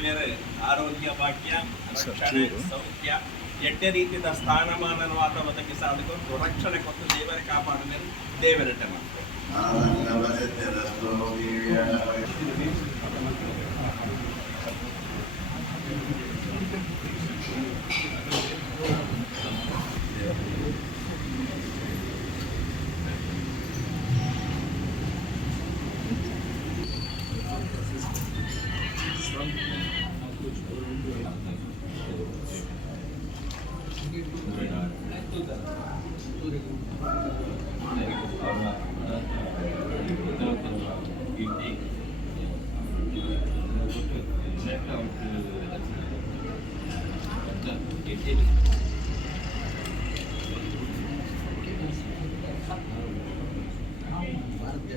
ದೇವರ ಆರೋಗ್ಯ ಭಾಗ್ಯ ರಕ್ಷಣೆ ಸೌಖ್ಯ ಎಡ್ಡೆ ರೀತಿಯ ಸ್ಥಾನಮಾನವಾದ ಬದುಕಿ ಸಾಧಿಕೊಂಡು ರಕ್ಷಣೆ ಕೊಟ್ಟು ದೇವರ ಕಾಪಾಡನೆ ದೇವರಟ ಮಾಡ್ತಾರೆ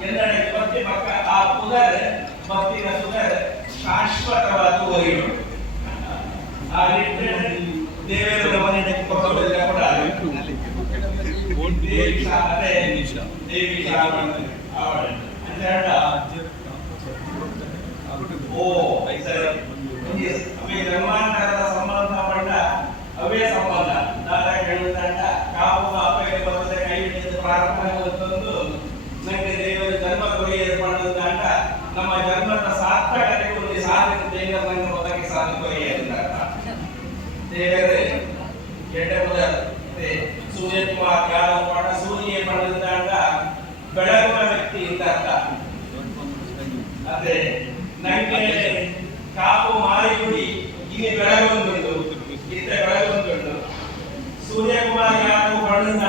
ಎಂದಡೆ ಬರೋಡು ಮತ್ತೆ ಪಕ್ಕ ಆ ಪುನರ್ ಮತ್ತಿನ ಪುನರ್ ಶಾಶ್ವತವಾದ ಒಯ್ಯೋಡು ಆ ನಿಟ್ಟಿನಲ್ಲಿ ದೇವರ ಮನೆ ಕೊಟ್ಟೋದ್ರೆ ಕೂಡ ದೇವಿ ಓ ಅವೇ ಸಂಬಂಧ ಪಟ್ಟ ಸಂಬಂಧ. ಕೈ ಪ್ರಾರಂಭ ದೇವರೇ ಎಡ್ಡೆ ಮುದ ಸೂರ್ಯಕುಮಾರ್ ಯಾದವ್ ಮಾಡ ಸೂರ್ಯ ಪಡೆದಂತ ಬೆಳಗುವ ವ್ಯಕ್ತಿ ಅಂತ. ಅರ್ಥ ಅದೇ ನಂಗೆ ಕಾಪು ಮಾರಿಗುಡಿ ಇಲ್ಲಿ ಬೆಳಗೊಂದುಂಟು ಇತ್ತ ಬೆಳಗೊಂದುಂಟು ಸೂರ್ಯಕುಮಾರ್ ಯಾದವ್ ಬಣ್ಣದ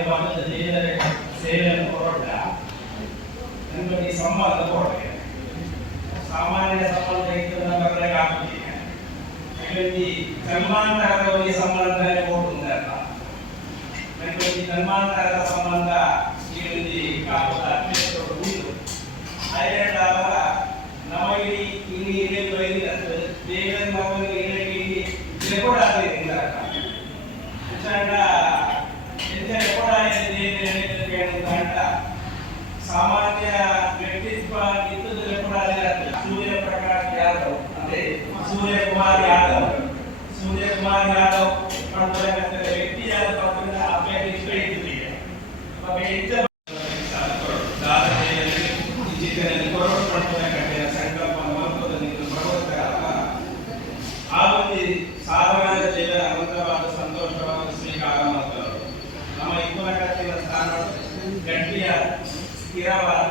ನಮ್ಮ ಹಣೆಗೆ ಬಂದ ದೇವರ ಸೇವೆಯನ್ನು ಹೊರಟ ನಿಮಗೆ ಈ ಸಂಬಂಧ ಕೊಡಬೇಕು ಸಾಮಾನ್ಯ ಸಂಬಂಧ ಇದ್ದು ನಮಗೆ ಆಗುತ್ತಿಲ್ಲ ನನಗೆ ಜನ್ಮಾಂತರದ ಈ ಸಂಬಂಧ ಕೊಡುವುದಲ್ಲ ನನಗೆ ಈ ಜನ್ಮಾಂತರದ ಸಂಬಂಧ ಈ ಒಂದು ಸಂಕಲ್ಪ ಸೂರ್ಯಕುಮಾರ್ ಯಾದವ್. ಸೂರ್ಯಕುಮಾರ್ ಯಾದವ್ ಸಾಧನದ ಜೀವನ ಅನಂತವಾದ ಸಂತೋಷವಾದ ಸ್ವೀಕಾರ ಮಾಡ್ತಾರೆ ನಮ್ಮ ಇಪ್ಪನ ಸ್ಥಾನ ಗಟ್ಟಿಯ ಸ್ಥಿರವಾದ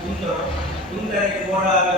ಕುಂದರು. ಕುಂದರಿಗೆ ಗೋಡಾದ